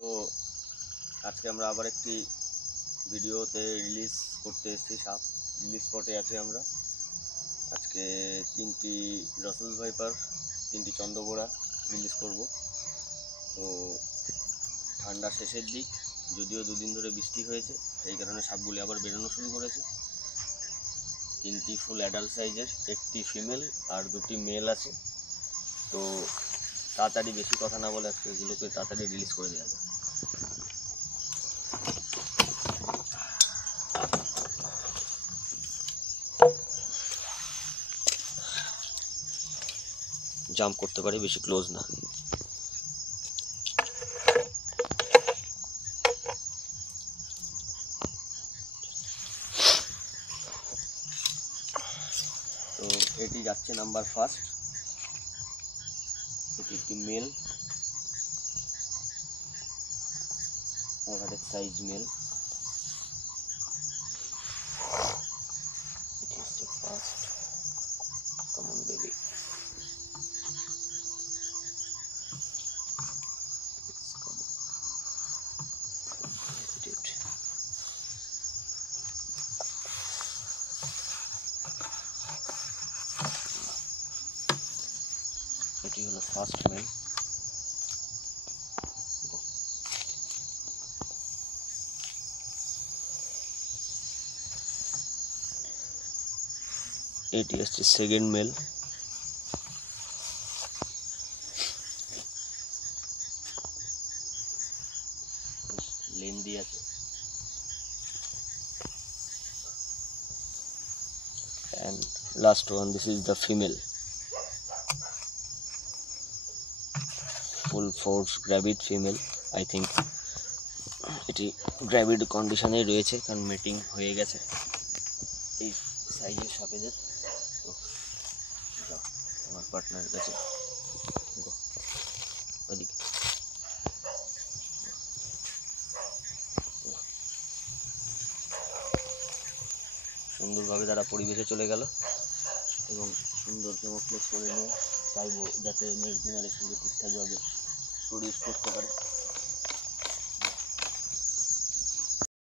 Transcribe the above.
তো আজকে আমরা আবার একটি ভিডিওতে রিলিজ করতে এসেছি। সাপ রিলিজ স্পটে আছি আমরা। আজকে 3টি রসেল ভাইপার, 3টি চন্দ্রবোড়া রিলিজ করব। তো ঠান্ডা শেষের দিক, যদিও দুদিন ধরে বৃষ্টি হয়েছে, সেই কারণে সাপগুলি আবার বেরোনো শুরু করেছে। 3টি ফুল অ্যাডাল্ট সাইজের, 1টি ফিমেল আর 2টি মেল আছে। তো তাড়াতাড়ি, বেশি কথা না বলে আজকে এগুলোকে তাড়াতাড়ি রিলিজ করে দেওয়া যায়। জাম্প করতে পারি, বেশি ক্লোজ না। তো এটি যাচ্ছে নাম্বার ফার্স্ট। এটি একটি মেল, অ্যাভারেজ সাইজ মেল। এটি হচ্ছে ফার্স্ট। Common baby. এটি হলো ফার্স্ট মেল। এটি হচ্ছে সেকেন্ড মেল। লেন্দি আছে। And last one, this is the female. Full force gravid female, I think. এটি গ্র্যাভিড কন্ডিশনে রয়েছে, কারণ মিটিং হয়ে গেছে এই সাইজের সাপেদের। তো আমার পার্টনারের কাছে ওদিকে সুন্দরভাবে তারা পরিবেশে চলে গেল এবং সুন্দর ক্যামোফ্লেজ করে নিয়ে চাইবো যাতে নেক্সট জেনারেশনকে ঠিকঠাকভাবে প্রডিউস করতে পারে।